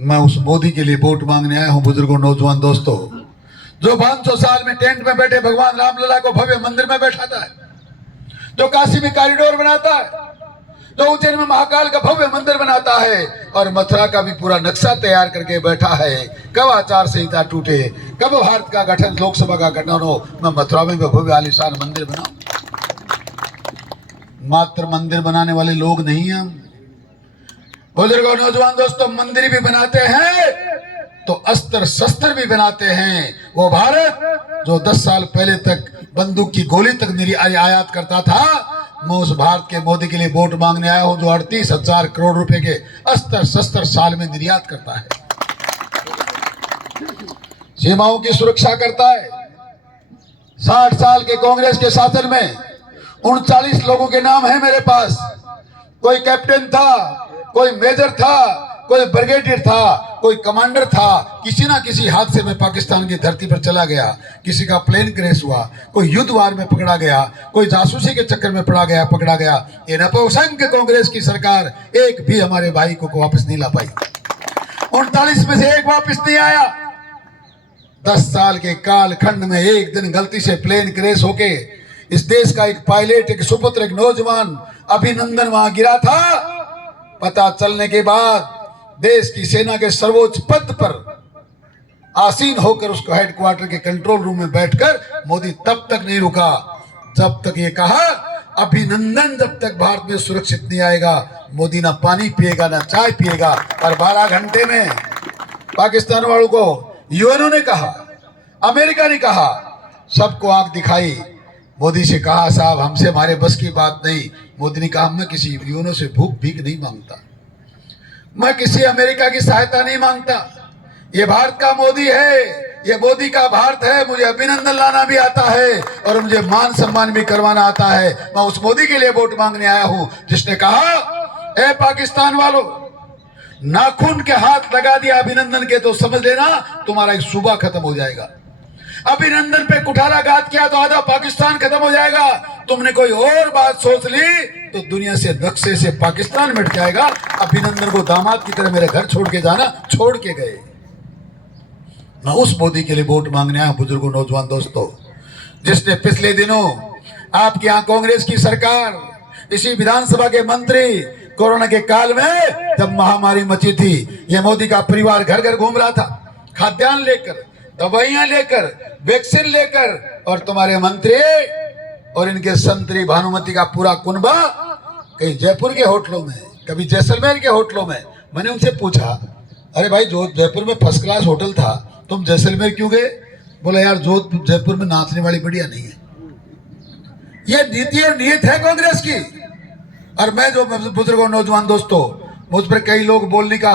मैं उस मोदी के लिए वोट मांगने आया हूं। बुजुर्गों, नौजवान दोस्तों, जो 500 साल में टेंट में बैठे भगवान रामलला को भव्य मंदिर में बैठाता है, जो काशी में कॉरिडोर बनाता है, जो उज्जैन में महाकाल का भव्य मंदिर बनाता है और मथुरा का भी पूरा नक्शा तैयार करके बैठा है। कब आचार संहिता टूटे, कब भारत का गठन, लोकसभा का गठन हो, मैं मथुरा में भव्य आलीशान मंदिर बनाऊं। मात्र मंदिर बनाने वाले लोग नहीं हैं। बुजुर्गों, नौजवान दोस्तों, मंदिर भी बनाते हैं तो अस्त्र शस्त्र भी बनाते हैं। वो भारत जो 10 साल पहले तक बंदूक की गोली तक आयात करता था, मैं उस भारत के मोदी के लिए वोट मांगने आया हूं, जो 38,000 करोड़ रुपए के अस्त्र शस्त्र साल में निर्यात करता है, सीमाओं की सुरक्षा करता है। 60 साल के कांग्रेस के शासन में 39 लोगों के नाम है मेरे पास। कोई कैप्टन था, कोई मेजर था, कोई ब्रिगेडियर था, कोई कमांडर था। किसी ना किसी हादसे में पाकिस्तान की धरती पर चला गया, किसी का प्लेन क्रैश हुआ, कोई युद्ध वार में पकड़ा गया, कोई जासूसी के चक्कर में पकड़ा गया। ये नपुंसक कांग्रेस की सरकार एक भी हमारे भाई को वापस नहीं ला पाई। 39 में से एक वापस नहीं आया। 10 साल के कालखंड में एक दिन गलती से प्लेन क्रैश होके इस देश का एक पायलट, एक सुपुत्र, एक नौजवान अभिनंदन वहां गिरा था। पता चलने के बाद देश की सेना के सर्वोच्च पद पर आसीन होकर उसको हेडक्वार्टर के कंट्रोल रूम में बैठकर मोदी तब तक नहीं रुका जब तक ये कहा, अभिनंदन जब तक भारत में सुरक्षित नहीं आएगा, मोदी ना पानी पिएगा ना चाय पिएगा। और 12 घंटे में पाकिस्तान वालों को यूएनओ ने कहा, अमेरिका ने कहा, सबको आंख दिखाई। मोदी से कहा, साहब हमसे हमारे बस की बात नहीं। मोदी ने कहा, मैं किसी यूएनओ से भूख भीख नहीं मांगता, मैं किसी अमेरिका की सहायता नहीं मांगता। ये भारत का मोदी है, ये मोदी का भारत है। मुझे अभिनंदन लाना भी आता है और मुझे मान सम्मान भी करवाना आता है। मैं उस मोदी के लिए वोट मांगने आया हूं जिसने कहा, ए पाकिस्तान वालों, नाखून के हाथ लगा दिया अभिनंदन के तो समझ लेना तुम्हारा एक सूबा खत्म हो जाएगा। अभिनंदन पे कुठाराघात किया तो आधा पाकिस्तान खत्म हो जाएगा। तुमने कोई और बात सोच ली तो दुनिया से नक्शे से पाकिस्तान मिट जाएगा। अभिनंदन को दामाद की तरह मेरे घर छोड़ के जाना, छोड़ के गए। मैं उस मोदी के लिए वोट मांगने आया। बुजुर्गों, नौजवान दोस्तों, जिसने पिछले दिनों आपके यहाँ कांग्रेस की सरकार, इसी विधानसभा के मंत्री, कोरोना के काल में जब महामारी मची थी, ये मोदी का परिवार घर घर घूम रहा था, खाद्यान्न लेकर, दवाइयां लेकर, वैक्सीन लेकर, और तुम्हारे मंत्री और इनके संतरी भानुमति का पूरा कुनबा कहीं जयपुर के होटलों में, कभी जैसलमेर के होटलों में। मैंने उनसे पूछा, अरे भाई, जो जयपुर में फर्स्ट क्लास होटल था, तुम जैसलमेर क्यों गए? बोला, यार जो जयपुर में नाचने वाली बढ़िया नहीं है। ये नीति और नीयत है कांग्रेस की। और मैं जो बुजुर्गों, नौजवान दोस्तों, मुझ पर कई लोग बोलने का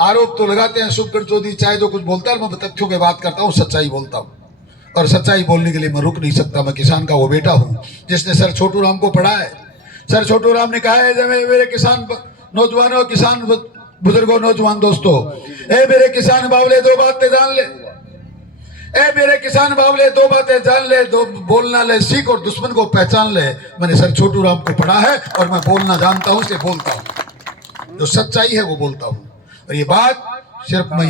आरोप तो लगाते हैं, शुभकर चौधरी चाहे जो कुछ बोलता है, मैं तथ्यों की बात करता हूँ, सच्चाई बोलता हूँ। और सच्चाई बोलने के लिए मैं रुक नहीं सकता। मैं किसान का वो बेटा हूँ जिसने सर छोटू राम को पढ़ा है। सर छोटू राम ने कहा है, जब मेरे किसान नौजवानों, किसान बुजुर्गों, नौजवान दोस्तों, ए मेरे किसान बावले, 2 बातें जान ले। ए मेरे किसान बावले, 2 बातें जान ले, 2 बोलना ले सीख और दुश्मन को पहचान ले। मैंने सर छोटू राम को पढ़ा है और मैं बोलना जानता हूँ, इसलिए बोलता हूँ। जो सच्चाई है वो बोलता हूँ। और ये बात सिर्फ मैं